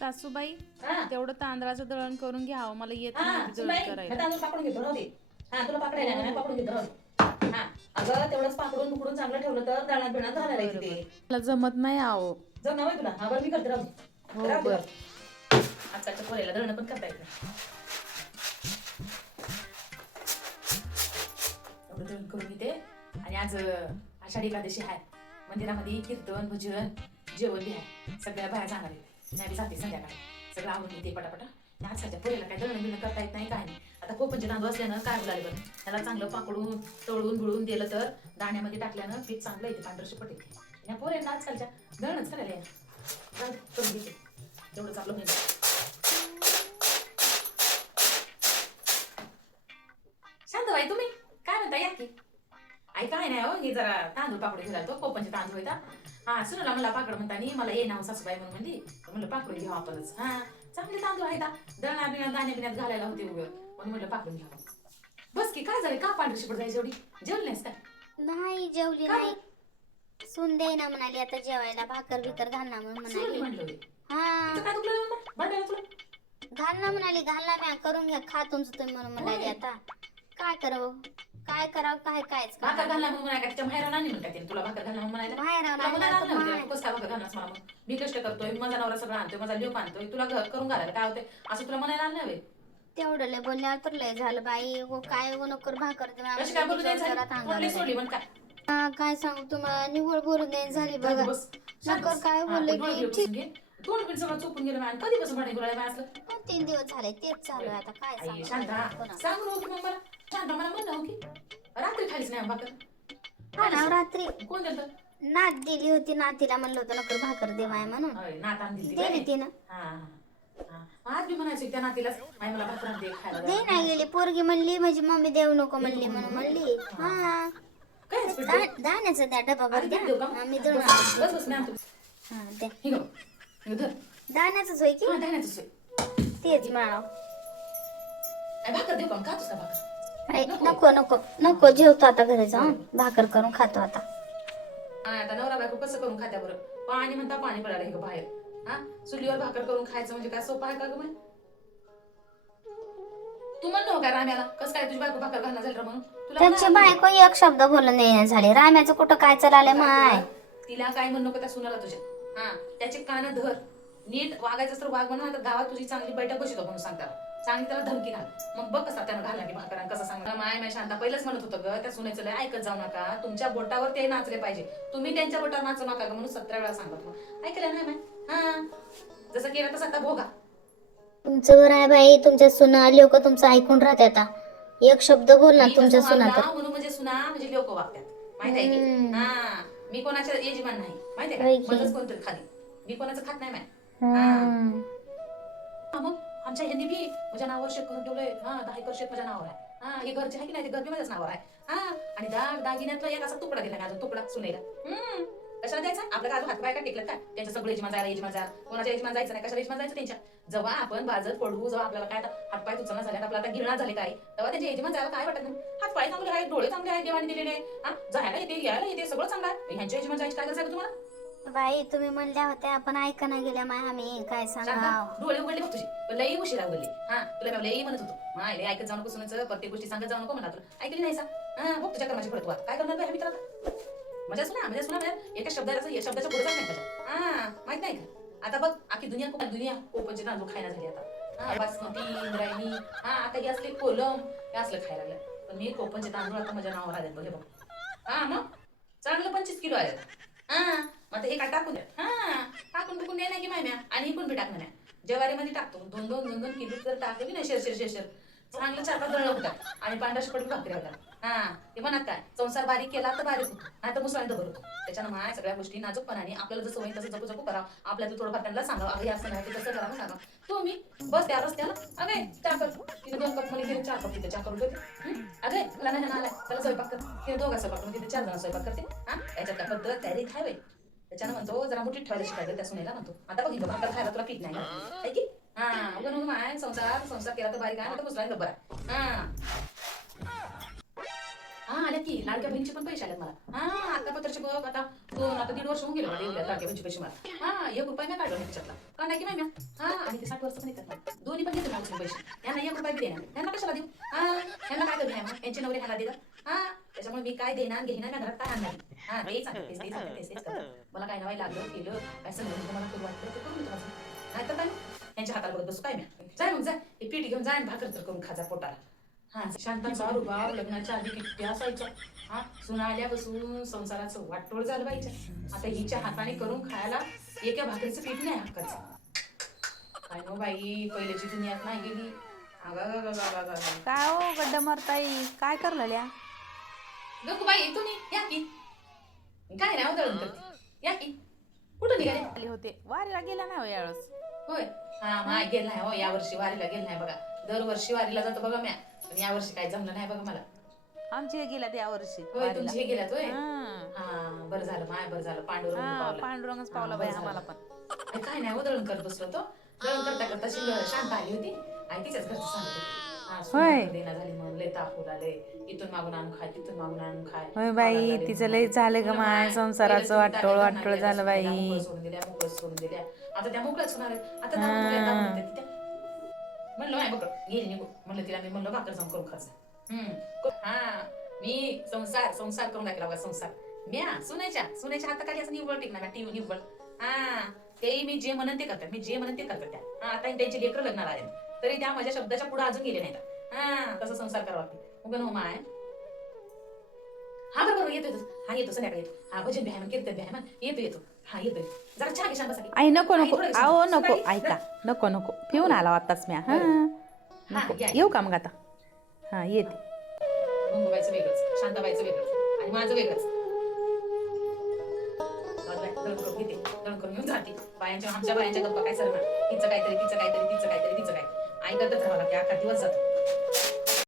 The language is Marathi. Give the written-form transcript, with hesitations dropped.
सासूबाई हा तेवढं तांदळाचं दळण करून घ्यावं, मला येत हा नाही ते दळण सुनबाई करायला. तांदूळ पाकडून घेतो राहू दे. हा तुला हो पाकडायला नाही हो पाकडून घेतो राहू दे. हा अगं तेवढंच पाकडून बुकडून चांगलं ठेवलं तर दळणात बिळणात घालायला बरं येते बरं, ते. मला जमत नाही आहो. जाऊ ना तुला. हा बरं मी करते राहू दे. हो राहू दे बर. राहू दे. आजकालच्या पोरीला दळणं पण करता येत नाही. एवढं दळण करून घेते. आणि आज आषाढी एकादशी आहे. मंदिरामध्ये कीर्तन भजन जेवण बी आहे. सगळ्या बाया जाणार आहेत. मी आधी जाते संध्याकाळी. सगळं आवडून येते पटापटा. आजकालच्या पोरीला काय दळणं बिळणं करता येत नाही काय नाही. आता कोकणचे तांदूळ असल्यानं काय बोलाले बरं. त्याला चांगलं पाकडून तळून बिळून दिलं तर दाण्यामध्ये टाकल्यानं पीठ चांगलं येते, पांढरं पट येते. या पोऱ्यांना आजकालच्या दळणच करायला येणार. जाऊ दे, करून घेते. तेवढंच आपलं म्हणजे शांतबाई तुम्ही काय म्हणता या की. आई काय नाही हो, हे जरा तांदूळ पाकडून घेऊन आलतो. कोकणचे तांदूळ येतात. हा सुनला मला पाकड म्हणता आणि मला ये नाव सासूबाई म्हणून म्हणली. म्हणलं पाकडून घेऊ आपणच. हा चांगले तांदूळ आहेत. दळणा बिळणा दाण्या बिण्यात घालायला होते उगं म्हणून म्हणलं पाकडून घ्यावं. बस की काय झालं का पांढरी शिपट जायची एवढी. जेवली नाहीस काय? नाही जेवली का? नाही. सून देईना म्हणाली आता जेवायला, भाकर बिकर घालना म्हणून सुनली म्हणाली. म्हणलं होय. हा तिचं काय दुखलं नाही म्हणून भांडायला तुला? घालना म्हणाली, घालना म्या करून घ्या खा तुमचं तुम्ही म्हणून म्हणाली. होय. आता काय करावं कायच भाकर करावं. घालणार म्हणून म्हणाय का तिच्या बाहेर नाही म्हणता तिने तुला भाकर घालणार म्हणून म्हणायला. बाहेर तुला आला म्हणायला तर आलं नव्हतं. माय. कसं काय भाकर घालणार मला मग. मी कष्ट करतोय, माझा नवरा सगळं आणतोय, माझा लेक आणतोय, तुला घर करून घालायला काय होतंय असं तुला म्हणायला आलं नाही. तेवढं लय बोलल्यावर तर लय झालं बाई. काय नकर भाकर दे मला. कशी काय बोलू द्यायचं जरा कुठली सोडली पण काय. हा, काय सांगू तुम्हाला, निवळ बोलून द्यायची झाली बघा. बस शांत नकर बस. काय हा, बोलले तू डोळे की बिळे पुसून घे. तोंड बिंड सगळं चुकून गेलं मॅन. कधीपासून भांडे गुराळे मॅ असलं. 3 दिवस झाले तेच चालू आहे. आता काय आई शांत सांगू हा. सांगू नको की मग मला. शांत मला म्हणलं हो की रात्री खालीच नाही भाकर. हा, रात्री कोण दिलं? नात दिली होती. नातीला म्हणलं होतं नकर भाकर दे माय म्हणून नात आणली ती दिली काय? तिनं. हा हा. आज मी म्हणायचं की त्या नातीलाच आई मला भाकर दे खायला दे द्या. नाही गेली पोरगी म्हणली माझी मम्मी देऊ नको म्हणली म्हणून म्हणली. हा काय आहे स्पीड? दाण्याचा द्या डबा भर आधी द्या. देऊ का? हा, मी दळून बस आणते. बस बस मी आणतो. हा द्या. हे गं. हे धर. दाण्याचंच होय की हा धान्याचं सोय. तेच म्हणावं. आई भाकर देऊ का मग? खातोस का भाकर? आई, नको नको नको जेवतो आता घरी जाऊन भाकर करून खातो आता. हा, आता नवरा बायको कसं करून खात्या बरं. पाणी म्हणता पाणी पडायला हे गं बाहेर. हा चुलीवर भाकर करून खायचं म्हणजे काय सोपं आहे का गं बाई? तू म्हणलं हो का राम्याला कसं काय तुझी बायको भाकर घालणार झाली रे म्हणून तुला त्यांची म्हणायला बायको एक शब्द बोलून नाही झाली. राम्याचं कुठं काय चाललंय माय. नको. तिला काय म्हणू नको त्या सुनाला तुझ्या. हा त्याचे कान धर. नीट वागायचं तर वाघ म्हणून आता गावात तुझी चांगली बैठक बसतो म्हणून सांगतात. चांगली त्याला धमकी घाल. मग बघ कसा त्यानं घालला की भाकर आणि कसं सांगणार. माय शांता पहिलंच म्हणत होतं ग त्या सुनेचं लय ऐकत जाऊ नका. तुमच्या बोटावर ते नाचले पाहिजे. तुम्ही त्यांच्या बोटावर नाचू नका ग म्हणून 17 वेळा सांगत मग ऐकलं नाही माय. हा जसं केलं तसं आता भोगा. तुमचं बरं आहे बाई. तुमच्या सुना लोक तुमचं ऐकून राहते. आता एक शब्द बोल ना मी तुमच्या कसं सुना तर. वागला म्हणून म्हणजे सुना म्हणजे लोक वागतात माहित आहे की. हम्म. हा मी कोणाच्या यजमान नाही माहिती होय आहे की. का. मलाच कोणतरी खाली मी कोणाचं खात नाही माय. हम्म. हा मग आमच्या ह्यांनी बी माझ्या नावावर शेत करून ठेवलंय. हा 10 एकर शेत माझ्या नावावर आहे. हा हे घरचे आहे की नाही ते घर बी माझ्याच नावावर आहे. हा आणि दागिन्यातला एक असा तुकडा दिला माझा तुकडा सुनेला. कशाला द्यायचा आपल्या काय हात पाय का टेकलं काय. त्यांच्या सगळं यजमान जायला यजमान जा. कोणाच्या यजमान जायचं नाही. कशाला यजमान जायचं त्यांच्या. जेव्हा आपण बाजत पडू जेव्हा आपल्याला काय हातपाय तुचना झाले आपल्याला आता गिळणार झाले काय तेव्हा त्यांच्या यजमान जायला काय वाटत नाही. हातपाय चांगले आहेत डोळे चांगले आहेत देवाने दिलेले. हा जायला येते यायला येते सगळं चांगलं आहे. ह्यांच्या यजमान जायची काय गरज आहे तुम्हाला. बाई तुम्ही म्हणल्या होत्या आपण ऐका ना गेल्या माय आम्ही काय सांगा. शांता डोळे उघडले बघ तुझी पण लई उशिरा उघडले. हा तुला मी लई म्हणत होतो माय लई ऐकत जाऊ नको सुनाचं प्रत्येक गोष्टी सांगत जाऊ नको म्हणा तुला ऐकली नाही सा. हा बघ तुझ्या कर्माची फळ तू आता काय करणार बाई मित्रात. माझ्या सुना म्हणजे एका शब्दाचा शब्दाच्या पुढे जात नाही माझ्या. हा माहित नाही का आता बघ आखी दुनिया कोपनचे तांदूळ खायला झाली आता. हा बासमती इंद्रायणी हा आता हे असले कोलम हे असलं खायला लागलं. पण मी कोपनचे तांदूळ आता माझ्या नावावर आले बघ हे बघ. हा मग चांगलं 25 किलो आले. हा मग आता हे काय टाकू द्या. हा टाकून टाकून द्या नाही की मायम्या आणि इकून बी टाकणार नाही. ज्वारीमध्ये टाकतो 2-2 किलो जर टाकले की नाही शेर चांगलं 4-5 दळलं होतात आणि पांढरा शिपट भाकरी होतात. हा ते म्हणत काय संसार बारीक केला तर बारीक होतो नाही तर मुसळाने दबर होतो. त्याच्यानं माय सगळ्या गोष्टी नाजूकपणाने आपल्याला जसं होईल तसं जपू करा. आपल्याला थोडंफार त्यांना सांगा अगं हे असं नाही ते कसं करा सांगा. तुम्ही बस त्या रस्त्याला अगे चहा कर तिने 2 कप मध्ये तिने 4 कप तिथे चहा करून देते. अगे मला नाही आलाय त्याला स्वयंपाक कर तिने 2 स्वयंपाक करून तिथे 4 जण स्वयंपाक करते. हा याच्यात काय पद्धत तयारी खावे त्याच्यानं म्हणतो जरा मोठी ठेवायला शिकायचं त्या सुनेला म्हणतो. आता बघितलं भाकर खायला तुला पीठ नाही आहे की. हा उगं म्हणून माय संसार केला तर बारीक आहे तर मुसळाने दबर आहे. हा आल्या की लाडक्या बहिणीचे पण पैसे आलेत मला. हा आता पत्रचे बघ आता 1.5 वर्ष होऊन गेले मला एवढ्या लाडक्या बहिणीचे पैसे मला. हा 1 रुपया नाही काढला त्याच्यातला का नाही की मॅम. हा आणि ते 60 वर्ष पण येतात मला. दोन्ही पण घेते मला पैसे. यांना 1 रुपया बी देणार त्यांना कशाला देऊ. हा यांना काय करू मॅम यांचे नवरे ह्याला देतात. हा त्याच्यामुळे मी काय देणार घेणार नाही घरात काय आणणार. हा तेच करतात. मला काय नवाय लागलं केलं काय सगळं तुम्हाला करू वाटलं तर करून तुम्हाला नाही तर काय यांच्या हाताला बघत बसू काय मॅम. जाय मग जाय हे पीठ घेऊन जाय भाकर तर करून खाजा पोटाला. हा शांताचा रुबाब लग्नाच्या आधी किती असायचा. हा सुना आल्यापासून संसाराचं वाटोळ झालं पाहिजे. आता हिच्या हाताने करून खायला एका भाकरीचं पीठ नाही हक्काचं. काय नो बाई पहिल्याची दुनियात नाही गेली. काय हो गड्डा मारताई काय करलेल्या? गप्पू बाई तुम्ही या की काय नाही दळण करते या की कुठं निघाले आले होते वारीला गेला नाही हो यावेळेस. होय. हा माय गेल नाही हो यावर्षी वारीला गेल नाही बघा. दरवर्षी वारीला जातो बघा म्या पण यावर्षी काय जमलं नाही बघा मला. आमचे गेल्यात यावर्षी होय वारीला. तुमची हे गेल्यात होय. हा. हा बरं झालं माय बरं झालं पांडुरंग हा पावला. पांडुरंगच पावला हा, बाई बरं आम्हाला झालं. पण. आणि काय नाही हो दळण करत बसलो तो. दळण करता करता शिंग शांत आली होती आणि तिच्याच घरचं सांगत होती. हा होय. देना झाली म्हणून लय तापून आले. इथून मागून आणून खाय तिथून मागून आणून खाय. होय बाई तिचं लय झालं ग माय संसाराचं वाटोळ झालं बाई. सोडून दिल्या आता त्या मोकळ्याच होणार आहे. आता दाबून दिल्या, दाबून देतात त्या. म्हणलं नाही बघ गेली निघू म्हणलं तिला मी म्हणलं भाकर जाऊन करून खायचं. हा मी संसार करून दाखला बघा संसार. म्या सुनेच्या हाताखाली असं निव्वळ टिकणार टीव्ही निव्वळ. हा ते मी जे म्हणन ते करतात. मी जे म्हणन ते करतात त्या. हा आता त्यांची लेकरं लग्नाला आले तरी त्या माझ्या शब्दाच्या पुढे अजून गेले नाही. हा तसं संसार करावा लागते उगन हो माय. हा बरोबर येतो हा येतो संध्याकाळी येतो. हा भजन बी आहे म्हण कीर्तन बी आहे म्हण येतो हा येतोय. जरा चहा घे शांतासाठी. आई नको नको आई, थोडं आहो शांत. नको सकाळी ऐका नको पिऊन आला आताच म्या. हा हा, नको या. येऊ का मग आता? हा येते. गंगूबाईचं वेगळंच शांताबाईचं वेगळंच आणि माझं वेगळंच. दळण करून घेते दळण करून घेऊन जाते. आमच्या बायांच्या गप्पा काय सरणार. तिचं काहीतरी ऐकतच राहावं लागते. 8 दिवस जातो.